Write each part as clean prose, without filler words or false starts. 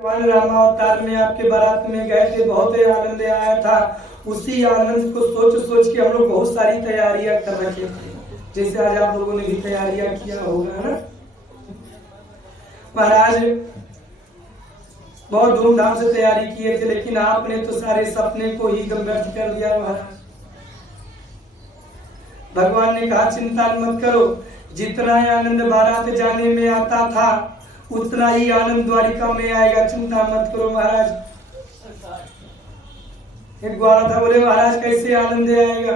भगवान रामावतार में आपके बारात में गए थे, बहुत ही आनंद आया था। उसी आनंद को सोच सोच के हम लोग बहुत सारी तैयारियां कर रखे थे, जैसे आज आप लोगों ने भी तैयारियां किया होगा ना। महाराज बहुत धूमधाम से तैयारी किए थे, लेकिन आपने तो सारे सपने को ही व्यर्थ कर दिया। महाराज भगवान ने कहा चिंता मत करो, जितना आनंद बारात जाने में आता था उतना ही आनंद द्वारिका में आएगा, चिंता मत करो। महाराज एक ग्वाला था, बोले महाराज कैसे आनंद आएगा?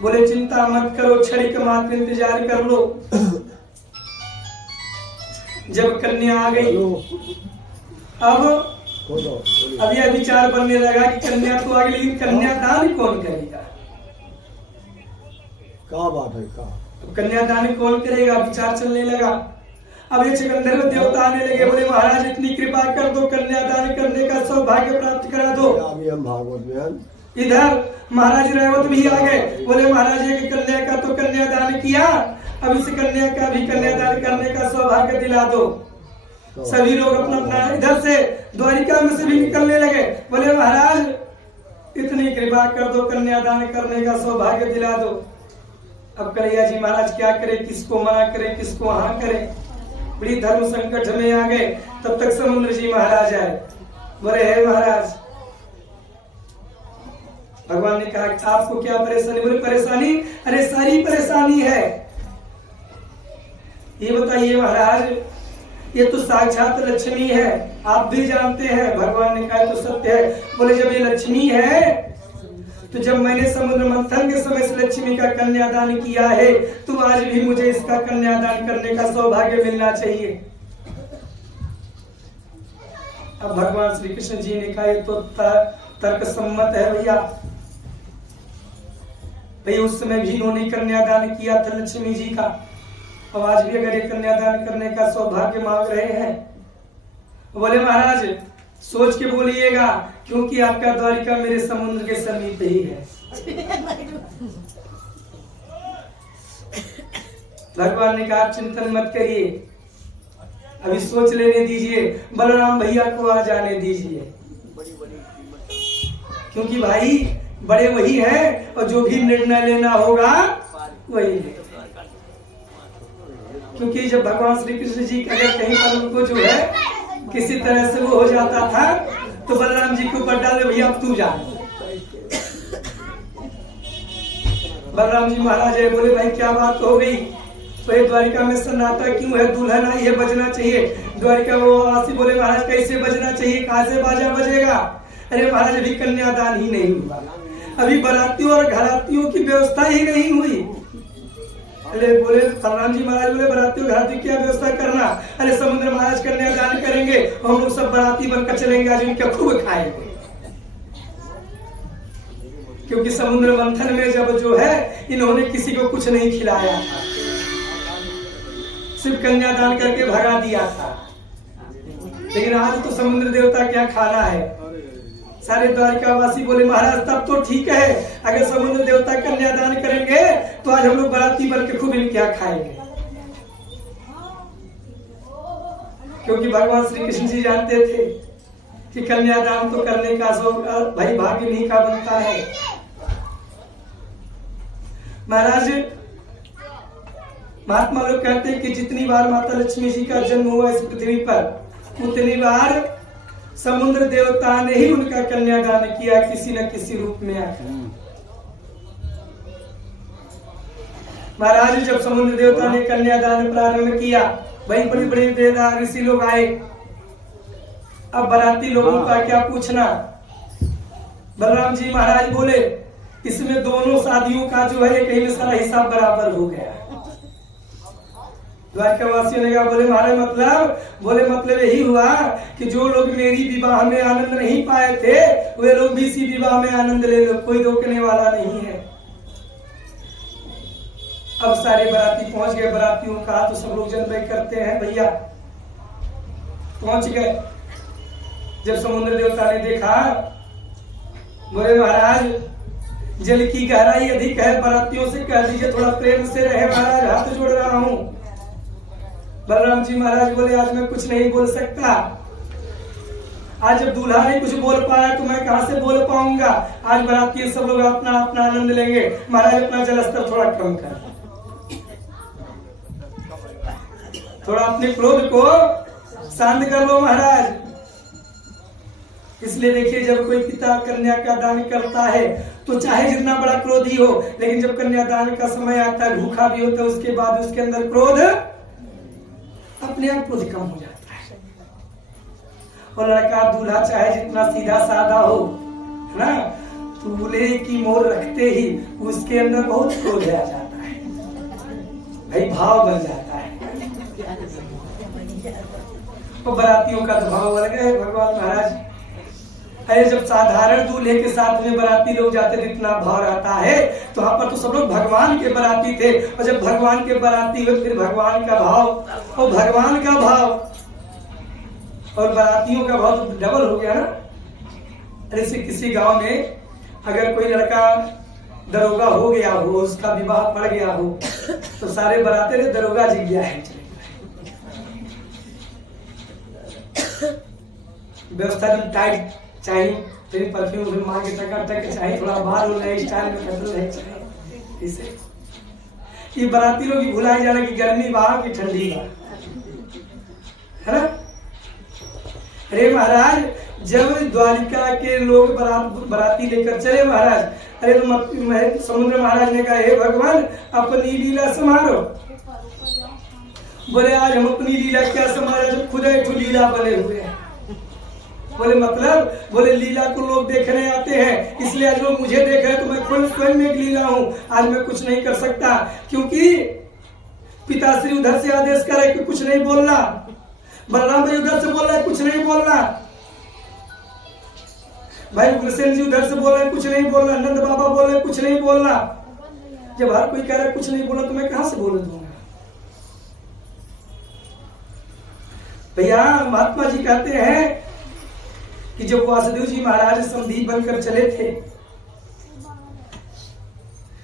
बोले चिंता मत करो, क्षणिक मात्र इंतजार कर लो। जब कन्या आ गई, अब यह विचार बनने लगा कि कन्या तो आ गई, लेकिन कन्यादान कौन करेगा? क्या बात है का? कन्यादान कौन करेगा? विचार चलने लगा। अब ये गंधर्व देवता आने लगे, बोले महाराज इतनी कृपा कर दो, कन्यादान करने का सौभाग्य प्राप्त करा दो। अभी हम भागवत में इधर महाराज रेवत भी आ गए, बोले महाराज एक कन्या का तो कन्यादान किया, अब इस कन्या का भी कन्यादान करने का सौभाग्य दिला दो। सभी लोग अपना अपना इधर से द्वारिका में से भी निकलने लगे, बोले महाराज इतनी कृपा कर दो, कन्यादान करने का सौभाग्य दिला दो। अब कन्हैया जी महाराज क्या करे, किसको मना करे, किसको हाँ करे, बड़ी धर्म संकट में आ गए। तब तक समुद्र जी महाराज आए, बोले हे महाराज भगवान ने कहा आपको क्या परेशानी? बोले परेशानी, अरे सारी परेशानी है। ये बताइए महाराज, ये तो साक्षात लक्ष्मी है, आप भी जानते हैं। भगवान ने कहा तो सत्य है। बोले जब ये लक्ष्मी है तो जब मैंने समुद्र मंथन के समय से लक्ष्मी का कन्यादान किया है, तो आज भी मुझे इसका कन्यादान करने का सौभाग्य मिलना चाहिए। अब भगवान श्री कृष्ण जी ने कहा ये तो तर्क सम्मत है भैया। भाई उस समय भी इन्होंने कन्यादान किया था लक्ष्मी जी का, अब आज भी अगर ये कन्यादान करने का सौभाग्य मांग रहे हैं, बोले महाराज सोच के बोलिएगा, क्योंकि आपका द्वारिका मेरे समुद्र के समीप ही है। भगवान ने कहा चिंतन मत करिए, अभी सोच लेने दीजिए, बलराम भैया को आ जाने दीजिए, क्योंकि भाई बड़े वही हैं और जो भी निर्णय लेना होगा वही है। क्योंकि जब भगवान श्री कृष्ण जी अगर कहीं पर उनको जो है किसी तरह से वो हो जाता था, तो बलराम जी के ऊपर डाले भैया अब तू जा। बलराम जी महाराज है, बोले भाई क्या बात हो गई? तो ये द्वारिका में सन्नाटा क्यों है? दुल्हन आई है, बजना चाहिए। द्वारिका वो वासी बोले महाराज कैसे बजना चाहिए, कहाँ से बाजा बजेगा? अरे महाराज अभी कन्यादान ही नहीं हुआ, अभी बारातियों और घरातियों की व्यवस्था ही नहीं हुई। अरे बोले बलराम जी महाराज बोले बारातियों घराती क्या व्यवस्था करना? अरे समुद्र महाराज कन्यादान करेंगे और हम लोग सब बाराती बनकर चलेंगे, आज उनके खूब खाएंगे। क्योंकि समुद्र मंथन में जब जो है इन्होंने किसी को कुछ नहीं खिलाया था, सिर्फ कन्यादान करके भगा दिया था। लेकिन आज तो समुद्र देवता क्या खाना है। सारे द्वारिकावासी बोले महाराज तब तो ठीक है, अगर समुद्र देवता कन्यादान करेंगे तो आज हम लोग बाराती बन के खूब इनके यहाँ खाएंगे। क्योंकि भगवान श्री कृष्ण जी जानते थे कि कन्यादान तो करने का भाई भाग्य नहीं का बनता है। महाराज महात्मा लोग कहते हैं कि जितनी बार माता लक्ष्मी जी का जन्म हुआ इस पृथ्वी पर, उतनी बार समुद्र देवता ने ही उनका कन्यादान किया किसी न किसी रूप में आकर। महाराज जब समुद्र देवता ने कन्यादान प्रारंभ किया, वही बड़ी बड़ी वेदांत ऋषि लोग आए। अब बाराती लोगों का क्या पूछना। बलराम जी महाराज बोले इसमें दोनों शादियों का जो है कहीं में सारा हिसाब बराबर हो गया। द्वारकावासियों ने कहा बोले महाराज मतलब? बोले मतलब यही हुआ कि जो लोग मेरी विवाह में आनंद नहीं पाए थे वे लोग भी इसी विवाह में आनंद ले लो, कोई रोकने वाला नहीं है। अब सारे बाराती पहुंच गए, बारातियों का तो सब लोग जन्म करते हैं भैया। पहुंच गए, जब समुद्र देवता ने देखा, बोले महाराज जल की गहराई अधिक है, बारातियों से कह दीजिए थोड़ा प्रेम से रहे, महाराज हाथ जोड़ रहा हूं। बलराम जी महाराज बोले आज मैं कुछ नहीं बोल सकता, आज जब दूल्हा नहीं कुछ बोल पा रहा है तो मैं कहां से बोल पाऊंगा। आज बाराती सब लोग अपना अपना आनंद लेंगे। महाराज अपना जल स्तर थोड़ा कम कर, थोड़ा अपने क्रोध को शांत कर लो महाराज। इसलिए देखिए, जब कोई पिता कन्या का दान करता है तो चाहे जितना बड़ा क्रोधी हो, लेकिन जब कन्यादान का समय आता है, भूखा भी होता है, उसके बाद उसके अंदर क्रोध अपने आप क्रोध कम हो जाता है। और लड़का दूल्हा चाहे जितना सीधा साधा हो, है ना, दूल्हे की मोर रखते ही उसके अंदर बहुत क्रोध आ जाता है, भाई भाव बन जाता है। तो बारातियों का तो भाव अलग है भगवान महाराज। अरे जब साधारण दूल्हे के साथ में बाराती लोग जाते थे, इतना भाव रहता है, तो वहां पर तो सब लोग भगवान के बाराती थे। और जब भगवान के बाराती हुए फिर भगवान का भाव और भगवान का भाव और बारातियों का भाव तो डबल हो गया ना। अरे से किसी गांव में अगर कोई लड़का दरोगा हो गया हो, उसका विवाह पड़ गया हो, तो सारे बाराते ने दरोगा जी गया है, व्यवस्था एकदम टाइट चाहिए, तेरी परफ्यूम मार के टका चाहिए, थोड़ा बाहर हो नए स्टाइल में कपड़े रहे चाहिए। इसे ये बाराती लोग ही भुलाए जाना कि गर्मी बाहर की ठंडी है ना। अरे महाराज, जब द्वारिका के लोग बाराती लेकर चले महाराज, अरे तो समुद्र महाराज ने कहा, हे भगवान अपनी लीला समारो। बोले आज हम अपनी लीला क्या समारो जब खुद एक लीला बने हुए हैं। बोले मतलब, बोले लीला को लोग देखने आते हैं, इसलिए आज लोग मुझे देख रहे हैं, तो मैं खुद स्वयं एक लीला हूं। आज मैं कुछ नहीं कर सकता, क्योंकि पिताश्री उधर से आदेश करे कि कुछ नहीं बोलना, बलराम भाई उधर से बोल रहे कुछ नहीं बोलना, भाई उग्रसेन जी उधर से बोल रहे कुछ नहीं बोलना, नंद बाबा बोल रहे कुछ नहीं बोलना। जब हर कोई कह रहा है कुछ नहीं बोलना, तो मैं कहां से बोल दूंगा। भैया महात्मा जी कहते हैं कि जब वासुदेव जी महाराज समधी बनकर चले थे,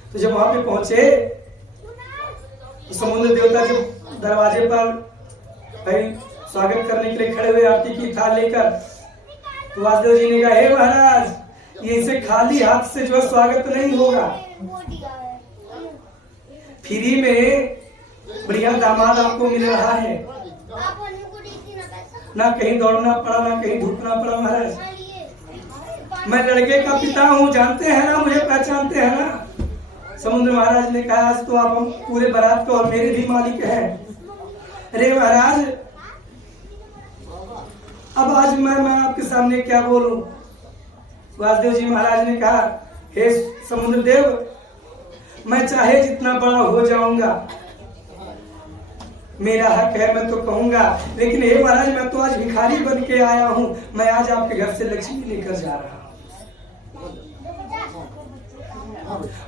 तो जब वहां पे पहुंचे तो समुद्र देवता जब दरवाजे पर भाई स्वागत करने के लिए खड़े हुए आरती की थाल लेकर, तो वासुदेव जी ने कहा, हे महाराज ये इसे खाली हाथ से जो स्वागत नहीं होगा, फ्री में बढ़िया दामाद आपको मिल रहा है, ना कहीं दौड़ना पड़ा, ना कहीं धूपना पड़ा। महाराज मैं लड़के का पिता हूँ, जानते हैं ना, मुझे पहचानते हैं ना। समुद्र महाराज ने कहा, आज तो आप पूरे बारात को और मेरे भी मालिक हैं। अरे महाराज अब आज मैं आपके सामने क्या बोलूं। वासुदेव जी महाराज ने कहा, हे समुद्र देव, मैं चाहे जितना बड़ा हो जाऊंगा, मेरा हक है, मैं तो कहूंगा, लेकिन हे महाराज मैं तो आज भिखारी बन के आया हूं, मैं आज आपके घर से लक्ष्मी लेकर जा रहा हूं।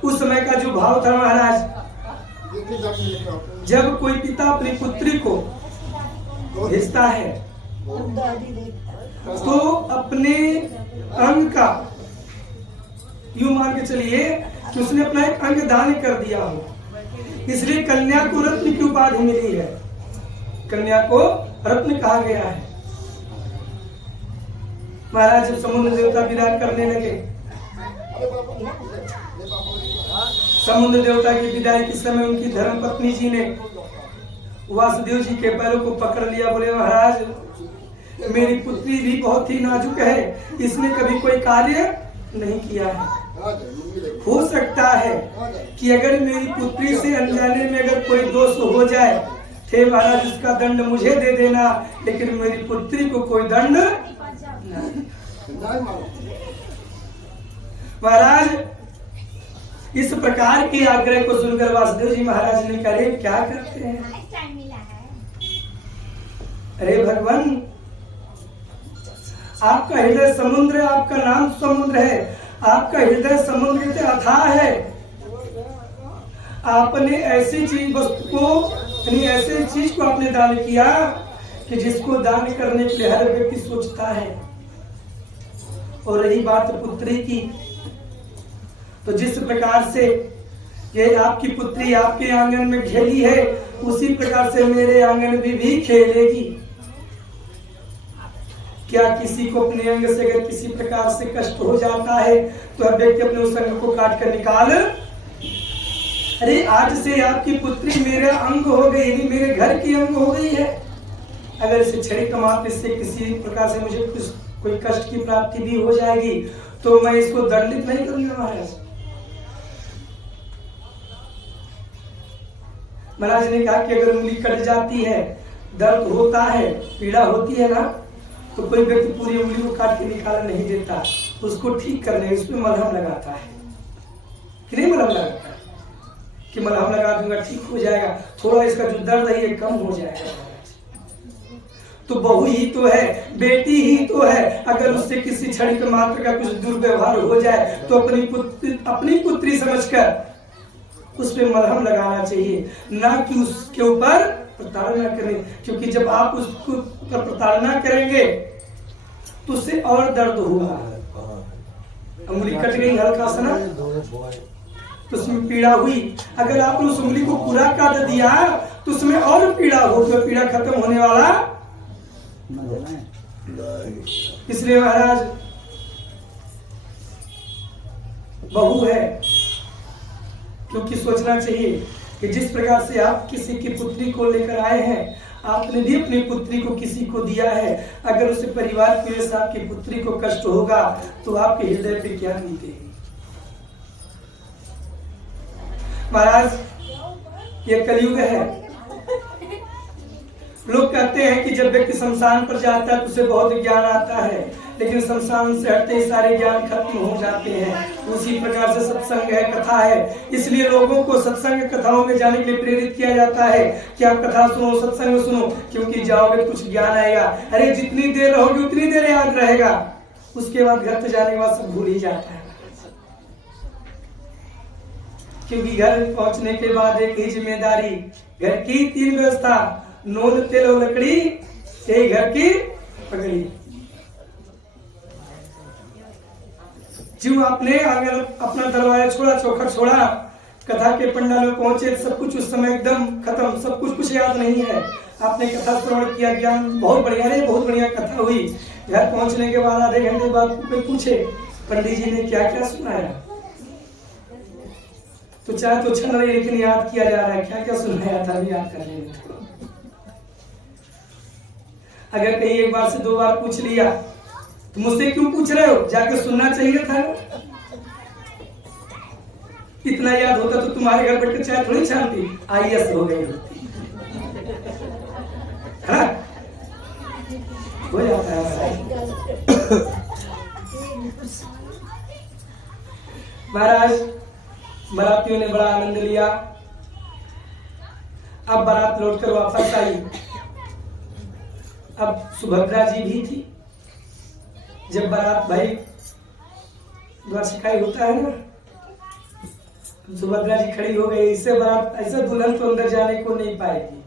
उस समय का जो भाव था महाराज, जब कोई पिता अपनी पुत्री को भेजता है तो अपने अंग का, यूं मान के चलिए कि उसने अपना एक अंग दान कर दिया हो, इसलिए कन्या को रत्न की उपाधि मिली है, कन्या को रत्न कहा गया है। महाराज जब समुद्र देवता विदा करने लगे, समुद्र देवता की विदाई के समय उनकी धर्म पत्नी जी ने वासुदेव जी के पैरों को पकड़ लिया। बोले महाराज मेरी पुत्री भी बहुत ही नाजुक है, इसने कभी कोई कार्य नहीं किया है, हो सकता है कि अगर मेरी पुत्री से अनजाने में अगर कोई दोष हो जाए, थे महाराज उसका दंड मुझे दे देना, लेकिन मेरी पुत्री को कोई दंड नहीं। महाराज इस प्रकार के आग्रह को सुनकर वासुदेव जी महाराज ने कहा, क्या करते हैं। अरे भगवान आपका हृदय समुद्र है, आपका नाम समुद्र है, आपका हृदय समुद्र से अथाह है। आपने ऐसी चीज वस्तु को, यानी ऐसे चीज को आपने दान किया कि जिसको दान करने के लिए हर व्यक्ति सोचता है। और रही बात पुत्री की, तो जिस प्रकार से ये आपकी पुत्री आपके आंगन में खेली है, उसी प्रकार से मेरे आंगन में भी खेलेगी। क्या किसी को अपने अंग से अगर किसी प्रकार से कष्ट हो जाता है तो अब व्यक्ति अपने उस अंग को काट कर निकाल, अरे आज से आपकी पुत्री मेरा अंग हो गई, यानी मेरे घर की अंग हो गई है। अगर इसे छड़ी कमाते से किसी प्रकार से मुझे कोई कष्ट की प्राप्ति भी हो जाएगी तो मैं इसको दंडित नहीं करूंगा महाराज। महाराज ने कहा कि अगर उंगली कट जाती है, दर्द होता है, पीड़ा होती है ना, तो कोई व्यक्ति पूरी उंगली को काट के निकाला नहीं देता, उसको ठीक करने उसमें मलहम लगाता है कि नहीं मलहम लगाता है कि मलहम लगा दूंगा ठीक हो जाएगा, थोड़ा इसका जो दर्द है ये कम हो जाएगा। तो बहू ही तो है, बेटी ही तो है, अगर उससे किसी क्षणिक मात्र का कुछ दुर्व्यवहार हो जाए तो अपनी पुत्री समझकर उस पे मलहम लगाना चाहिए, ना कि उसके ऊपर प्रताड़ना करें, क्योंकि जब आप उसको ऊपर प्रताड़ना करेंगे तो उससे और दर्द होगा। उंगली कट गई हल्का सा ना तो उसमें पीड़ा हुई, अगर आपने उस उंगली को पूरा काट दिया तो उसमें और पीड़ा हो, तो पीड़ा खत्म होने वाला। इसलिए महाराज बहू है क्योंकि सोचना चाहिए कि जिस प्रकार से आप किसी की पुत्री को लेकर आए हैं, आपने भी अपनी पुत्री को किसी को दिया है, अगर उस परिवार की वजह से आपकी पुत्री को कष्ट होगा तो आपके हृदय पे क्या बीतेगी। महाराज ये कलयुग है। लोग कहते हैं कि जब व्यक्ति शमशान पर जाता है तो उसे बहुत ज्ञान आता है, लेकिन शमशान से हटते ही सारे ज्ञान खत्म हो जाते हैं। उसी प्रकार से सत्संग है, कथा है, इसलिए लोगों को सत्संग कथाओं में जाने के लिए प्रेरित किया जाता है कि आप कथा सुनो, सत्संग सुनो, क्योंकि जाओगे तो कुछ ज्ञान आएगा। अरे जितनी देर रहोगे उतनी देर याद रहेगा, उसके बाद घर पे जाने के बाद सब भूल ही जाता है, क्योंकि घर पहुंचने के बाद एक ही जिम्मेदारी, घर की 3 व्यवस्था, नून तेल और लकड़ी, यही घर की पगड़ी। जो आपने अगर अपना दरवाजा छोड़ा, चौखट छोड़ा, कथा के पंडाल में पहुंचे, सब कुछ उस समय एकदम खत्म, सब कुछ याद नहीं है। आपने कथा श्रवण किया, ज्ञान बहुत बढ़िया, रे बहुत बढ़िया कथा हुई। घर पहुंचने के बाद आधे घंटे बाद कोई पूछे पंडित जी ने क्या क्या सुनाया, तो चाहे तो छन रही लेकिन याद किया जा रहा है क्या क्या सुनाया था, भी याद कर लेंगे। अगर कहीं एक बार से 2 बार पूछ लिया तो मुझसे क्यों पूछ रहे हो, जाके सुनना चाहिए था। इतना याद होता तो तुम्हारे घर बैठकर चाय थोड़ी छानती, IAS हो गई होती, हाँ? हो जाता है। महाराज बारातियों ने बड़ा आनंद लिया। अब बारात लौटकर वापस आई। अब सुभद्रा जी भी थी। जब बारात भाई द्वार शिकाई होता है ना, सुभद्रा जी खड़ी हो गई। इससे बारात ऐसा दुल्हन तो अंदर जाने को नहीं पाएगी।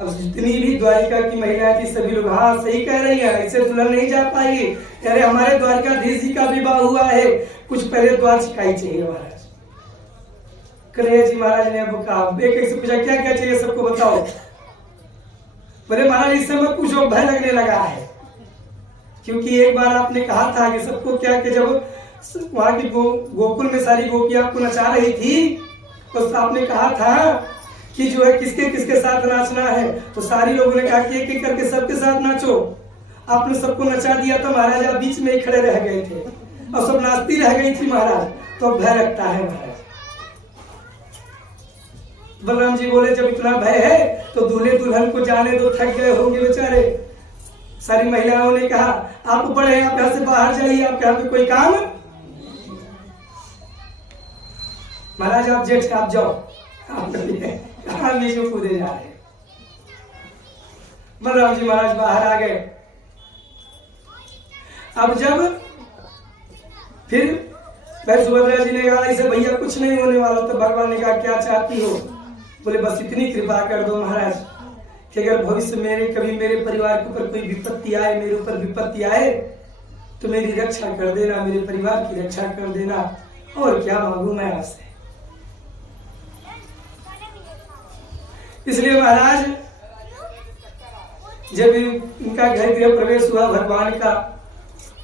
अब जितनी भी द्वारिका की महिलाएं थी सभी लोग हाँ सही कह रही है, ऐसे दुल्हन नहीं जा पाएगी। अरे हमारे द्वारकाधीश जी का विवाह हुआ है, कुछ पहले द्वार शिकाई चाहिए महाराज। कन्हैया जी महाराज ने अब कहा, एक से पूछा क्या क्या चाहिए सबको बताओ। बोले महाराज इससे मत पूछो, भय लगने लगा है, क्योंकि एक बार आपने कहा था कि सबको क्या कि जब वहां की गोकुल में सारी गोपियां आपको नचा रही थी तो आपने कहा था कि जो है किसके किसके साथ नाचना है, तो सारी लोगों ने कहा कि एक एक करके सबके साथ नाचो। आपने सबको नचा दिया था महाराज, आप बीच में ही खड़े रह गए थे और सब नाचती रह गई थी महाराज, तो भय लगता है महाराज। बलराम जी बोले जब इतना भय है तो दूल्हे दुल्हन को जाने दो, थक गए होंगे बेचारे। सारी महिलाओं ने कहा आप बड़े आप यहाँ से बाहर जाइए, आपके यहाँ पे कोई काम। महाराज आप जेठ आप जाओ, आप बीच में कूदे जा रहे। बलराम जी महाराज बाहर आ गए। अब जब फिर भाई सुभद्रा जी ने कहा ऐसे भैया कुछ नहीं होने वाला, तो भगवान ने कहा क्या चाहती हो। बोले बस इतनी कृपा कर दो महाराज कि अगर भविष्य मेरे कभी मेरे परिवार के ऊपर कोई विपत्ति आए, मेरे ऊपर विपत्ति आए तो मेरी रक्षा कर देना, मेरे परिवार की रक्षा कर देना, और क्या मांगू मैं आपसे। इसलिए महाराज जब इनका घर गृह प्रवेश हुआ भगवान का,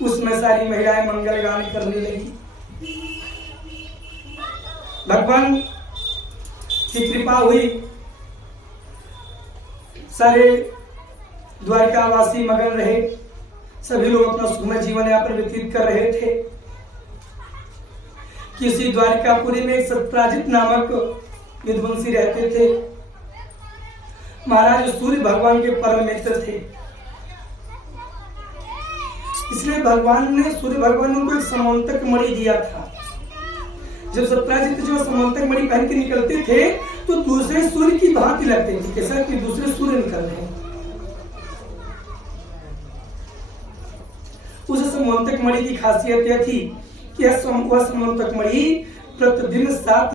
उसमें सारी महिलाएं मंगल गान करने लगी। भगवान की कृपा हुई, सारे द्वारकावासी मगन रहे, सभी लोग अपना सुखमय जीवन यापन व्यतीत कर रहे थे। किसी द्वारकापुरी में एक सत्राजित नामक विद्वांसी रहते थे। महाराज सूर्य भगवान के परम मित्र थे, इसलिए भगवान ने सूर्य भगवान ने उनको एक समंतक मणि दिया था। जब सत्राजित जो समंतक मणि पहन के निकलते थे तो दूसरे सूर्य की भांति लगते थे, कैसा कि दूसरे सूर्य निकल रहे हैं। उस समंतक मणि की खासियत यह थी कि वह समंतक मणि प्रतिदिन 7